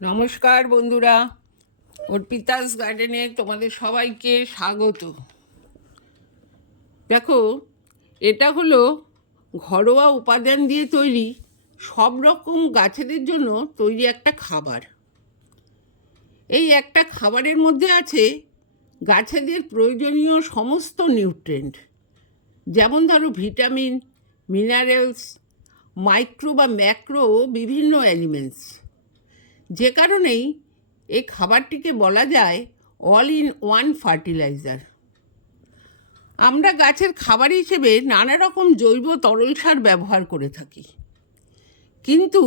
নমস্কার বন্ধুরা, অর্পিতাস গার্ডেনে তোমাদের সবাইকে স্বাগত। দেখো, এটা হলো ঘরোয়া উপাদান দিয়ে তৈরি সব রকম গাছেদের জন্য তৈরি একটা খাবার। এই একটা খাবারের মধ্যে আছে গাছেদের প্রয়োজনীয় সমস্ত নিউট্রিয়েন্ট, যেমন ধরো ভিটামিন, মিনারেলস, মাইক্রো বা ম্যাক্রো বিভিন্ন এলিমেন্টস, যে কারণেই এই খাবারটিকে বলা যায় অল ইন ওয়ান ফার্টিলাইজার। আমরা গাছের খাবার হিসেবে নানা রকম জৈব তরল সার ব্যবহার করে থাকি, কিন্তু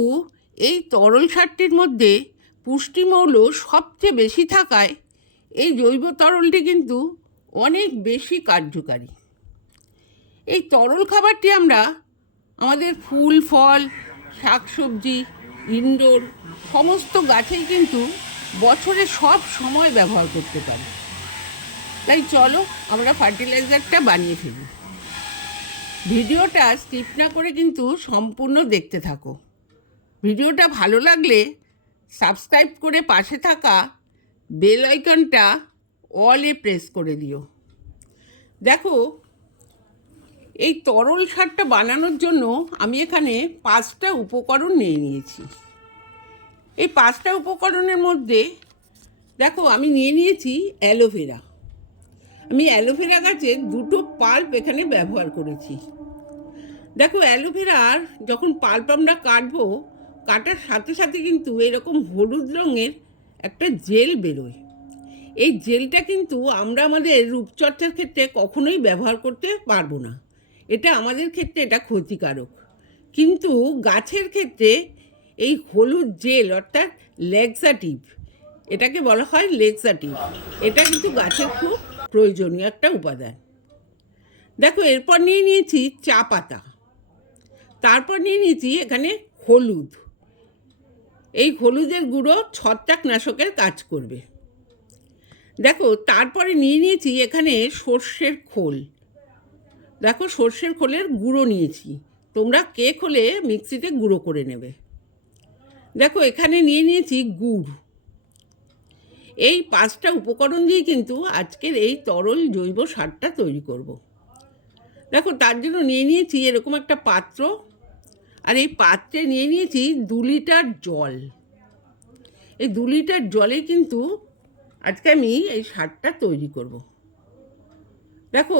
এই তরল সারটির মধ্যে পুষ্টিমৌল সবচেয়ে বেশি থাকায় এই জৈব তরলটি কিন্তু অনেক বেশি কার্যকারী। এই তরল খাবারটি আমরা আমাদের ফুল, ফল, শাকসবজি, ইনডোর সমস্ত গাছেই কিন্তু বছরে সব সময় ব্যবহার করতে পারি। তাই চলো আমরা ফার্টিলাইজারটা বানিয়ে ফেলি। ভিডিওটা স্কিপ না করে কিন্তু সম্পূর্ণ দেখতে থাকো। ভিডিওটা ভালো লাগলে সাবস্ক্রাইব করে পাশে থাকা বেল আইকনটা অলে প্রেস করে দিও। দেখো, এই তরল সারটা বানানোর জন্য আমি এখানে 5টা উপকরণ নিয়েছি। এই 5টা উপকরণের মধ্যে দেখো আমি নিয়েছি অ্যালোভেরা। আমি অ্যালোভেরা গাছের 2টো পাল্প এখানে ব্যবহার করেছি। দেখো, অ্যালোভেরার যখন পাল্প আমরা কাটবো, কাটার সাথে সাথে কিন্তু এরকম হলুদ রঙের একটা জেল বেরোয়। এই জেলটা কিন্তু আমরা আমাদের রূপচর্চার ক্ষেত্রে কখনোই ব্যবহার করতে পারবো না, এটা আমাদের ক্ষেত্রে এটা ক্ষতিকারক। কিন্তু গাছের ক্ষেত্রে এই হলুদ জেল অর্থাৎ লেক্সাটিভ, এটাকে বলা হয় লেক্সাটিভ, এটা কিন্তু গাছের খুব প্রয়োজনীয় একটা উপাদান। দেখো, এরপর নিয়েছি চা পাতা, তারপর নিয়েছি এখানে হলুদ। এই হলুদের গুঁড়ো ছত্রাকনাশকের কাজ করবে। দেখো, তারপরে নিয়েছি এখানে সর্ষের খোল। দেখো, সর্ষের খোলের গুঁড়ো নিয়েছি, তোমরা কেক হলে মিক্সিতে গুঁড়ো করে নেবে। দেখো, এখানে নিয়েছি গুড়। এই 5টা উপকরণ দিয়ে কিন্তু আজকের এই তরল জৈব সারটা তৈরি করব। দেখো, তার জন্য নিয়েছি এরকম একটা পাত্র, আর এই পাত্রে নিয়েছি 2 লিটার জল। এই 2 লিটার জলে কিন্তু আজকে আমি এই সারটা তৈরি করব। দেখো,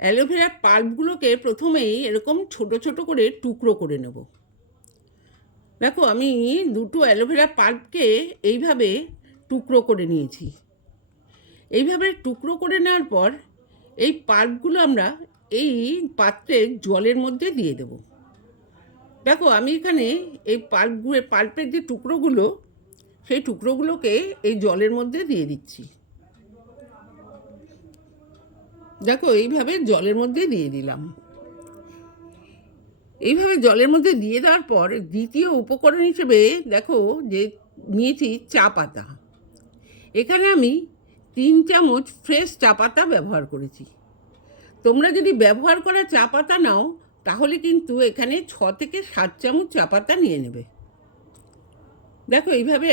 অ্যালোভেরার পাল্পগুলোকে প্রথমেই এরকম ছোট ছোট করে টুকরো করে নেব। দেখো, আমি 2টো অ্যালোভেরা পাল্পকে এইভাবে টুকরো করে নিয়েছি। এইভাবে টুকরো করে নেওয়ার পর এই পাল্পগুলো আমরা এই পাত্রের জলের মধ্যে দিয়ে দেব। দেখো, আমি এখানে এই পাল্পের যে টুকরোগুলো, সেই টুকরোগুলোকে এই জলের মধ্যে দিয়ে দিচ্ছি। দেখো, এইভাবে জলের মধ্যে দিয়ে দিলাম। এইভাবে জলের মধ্যে দিয়ে দেওয়ার পর দ্বিতীয় উপকরণ হিসেবে দেখো যে নিয়েছি চা পাতা। এখানে আমি 3 চামচ ফ্রেশ চা পাতা ব্যবহার করেছি। তোমরা যদি ব্যবহার করা চা পাতা নাও, তাহলে কিন্তু এখানে 6 থেকে 7 চামচ চা পাতা নিয়ে নেবে। দেখো, এইভাবে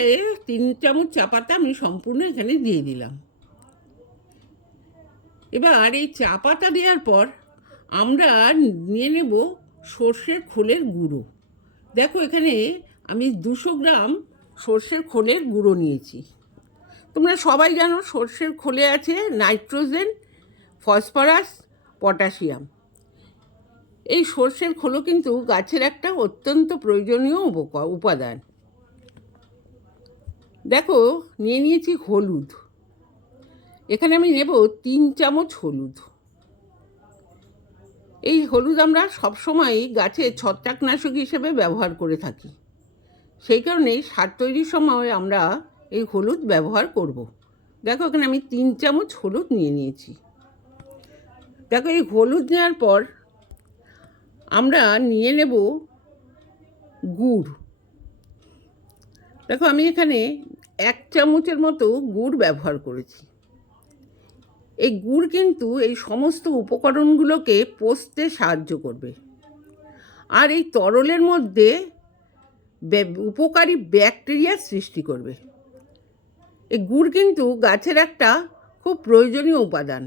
3 চামচ চা পাতা আমি সম্পূর্ণ এখানে দিয়ে দিলাম। এবার এই চা পাতা দেওয়ার পর আমরা নিয়ে নেব সর্ষের খোলের গুঁড়ো। দেখো, এখানে আমি 200 গ্রাম সর্ষের খোলের গুঁড়ো নিয়েছি। তোমরা সবাই জানো সর্ষের খোলে আছে নাইট্রোজেন, ফসফরাস, পটাশিয়াম। এই সর্ষের খোলও কিন্তু গাছের একটা অত্যন্ত প্রয়োজনীয় উপাদান। দেখো, নিয়েছি হলুদ। এখানে আমি নেব 3 চামচ হলুদ। এই হলুদ আমরা সবসময় গাছে ছত্রাকনাশক হিসেবে ব্যবহার করে থাকি, সেই কারণেই সার তৈরির সময় আমরা এই হলুদ ব্যবহার করব। দেখো, এখানে আমি 3 চামচ হলুদ নিয়েছি। দেখো, এই হলুদ নেওয়ার পর আমরা নিয়ে নেব গুড়। দেখো, আমি এখানে 1 চামচের মতো গুড় ব্যবহার করেছি। এই গুড় কিন্তু এই সমস্ত উপকরণগুলোকে পচতে সাহায্য করবে, আর এই তরলের মধ্যে উপকারী ব্যাকটেরিয়ার সৃষ্টি করবে। এই গুড় কিন্তু গাছের একটা খুব প্রয়োজনীয় উপাদান।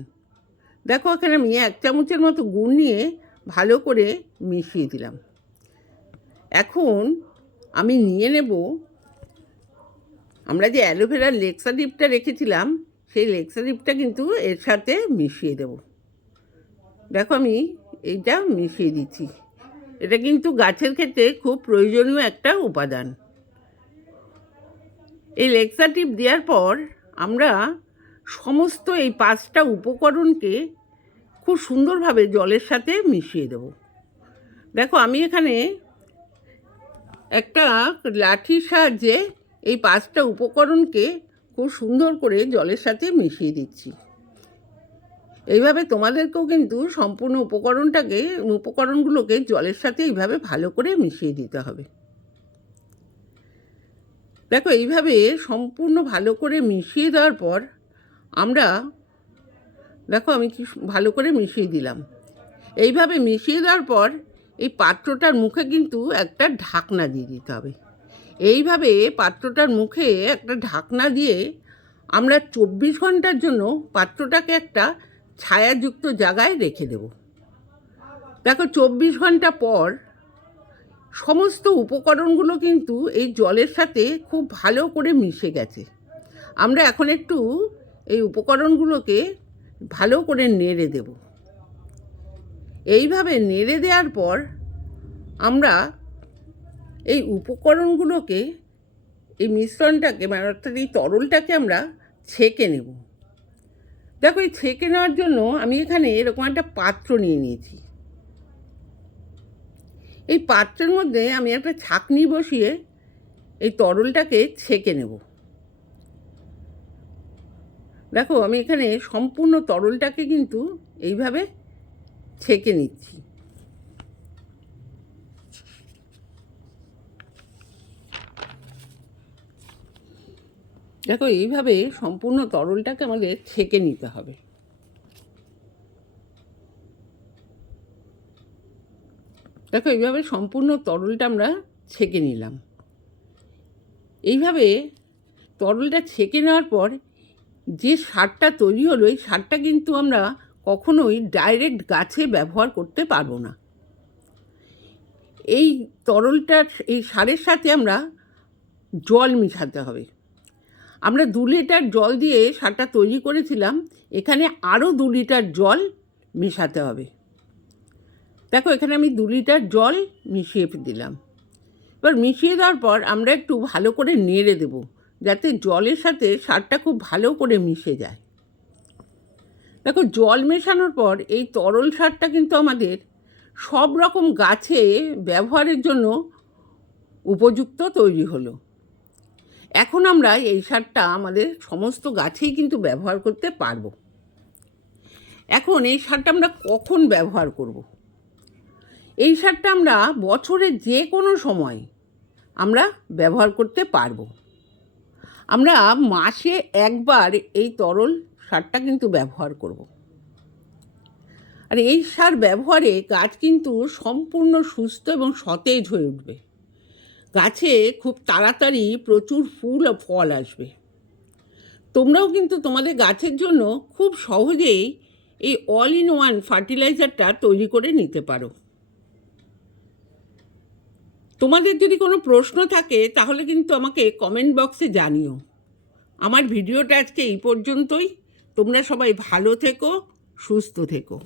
দেখো এখানে আমি 1 চামচের মতো গুড় নিয়ে ভালো করে মিশিয়ে দিলাম। এখন আমি নিয়ে নেব আমরা যে অ্যালোভেরার লেক্সাটিভটা রেখেছিলাম, সেই লেক্সাটিভটা কিন্তু এর সাথে মিশিয়ে দেব। দেখো আমি এইটা মিশিয়ে দিচ্ছি। এটা কিন্তু গাছের ক্ষেত্রে খুব প্রয়োজনীয় একটা উপাদান। এই লেক্সাটিভ দেওয়ার পর আমরা সমস্ত এই 5টা উপকরণকে খুব সুন্দরভাবে জলের সাথে মিশিয়ে দেব। দেখো আমি এখানে একটা লাঠির সাহায্যে এই 5টা উপকরণকে খুব সুন্দর করে জলের সাথে মিশিয়ে দিচ্ছি। এইভাবে তোমাদেরকেও কিন্তু সম্পূর্ণ উপকরণগুলোকে জলের সাথে এইভাবে ভালো করে মিশিয়ে দিতে হবে। দেখো এইভাবে সম্পূর্ণ ভালো করে মিশিয়ে দেওয়ার পর আমরা দেখো আমি কি ভালো করে মিশিয়ে দিলাম। এইভাবে মিশিয়ে দেওয়ার পর এই পাত্রটার মুখে কিন্তু একটা ঢাকনা দিয়ে দিতে হবে। এইভাবে পাত্রটার মুখে একটা ঢাকনা দিয়ে আমরা 24 ঘন্টার জন্য পাত্রটাকে একটা ছায়াযুক্ত জায়গায় রেখে দেব। দেখো 24 ঘন্টা পর সমস্ত উপকরণগুলো কিন্তু এই জলের সাথে খুব ভালো করে মিশে গেছে। আমরা এখন একটু এই উপকরণগুলোকে ভালো করে নেড়ে দেব। এইভাবে নেড়ে দেওয়ার পর আমরা এই উপকরণগুলোকে এই মিশ্রণটাকে অর্থাৎ এই তরলটাকে আমরা ছেঁকে নেব। দেখো এই ছেঁকে নেওয়ার জন্য আমি এখানে এরকম একটা পাত্র নিয়ে নিয়েছি। এই পাত্রের মধ্যে আমি একটা ছাঁকনি বসিয়ে এই তরলটাকে ছেঁকে নেব। দেখো আমি এখানে সম্পূর্ণ তরলটাকে কিন্তু এইভাবে ছেঁকে নিচ্ছি। দেখো এইভাবে সম্পূর্ণ তরলটাকে আমাদের ছেঁকে নিতে হবে। দেখো এইভাবে সম্পূর্ণ তরলটা আমরা ছেঁকে নিলাম। এইভাবে তরলটা ছেঁকে নেওয়ার পর যে সারটা তৈরি হলো, এই সারটা কিন্তু আমরা কখনোই ডাইরেক্ট গাছে ব্যবহার করতে পারবো না। এই তরলটার এই সারের সাথে আমরা জল মিশাতে হবে। আমরা 2 লিটার জল দিয়ে সারটা তৈরি করেছিলাম, এখানে আরও 2 লিটার জল মেশাতে হবে। দেখো এখানে আমি 2 লিটার জল মিশিয়ে দিলাম। এবার মিশিয়ে দেওয়ার পর আমরা একটু ভালো করে নেড়ে দেব, যাতে জলের সাথে সারটা খুব ভালো করে মিশে যায়। দেখো জল মেশানোর পর এই তরল সারটা কিন্তু আমাদের সব রকম গাছে ব্যবহারের জন্য উপযুক্ত তৈরি হলো। এখন আমরা এই সারটা আমাদের সমস্ত গাছেই কিন্তু ব্যবহার করতে পারবো। এখন এই সারটা আমরা কখন ব্যবহার করব? এই সারটা আমরা বছরের যে কোনো সময় আমরা ব্যবহার করতে পারবো। আমরা মাসে একবার এই তরল সারটা কিন্তু ব্যবহার করব। আর এই সার ব্যবহারে গাছ কিন্তু সম্পূর্ণ সুস্থ এবং সতেজ হয়ে উঠবে। গাছে খুব তাড়াতাড়ি প্রচুর ফুল ও ফল আসবে। তোমরাও কিন্তু তোমাদের গাছের জন্য খুব সহজেই এই অল ইন ওয়ান ফার্টিলাইজারটা তৈরি করে নিতে পারো। তোমাদের যদি কোনো প্রশ্ন থাকে তাহলে কিন্তু আমাকে কমেন্ট বক্সে জানিও। আমার ভিডিওটা আজকে এই পর্যন্তই। তোমরা সবাই ভালো থেকো, সুস্থ থেকো।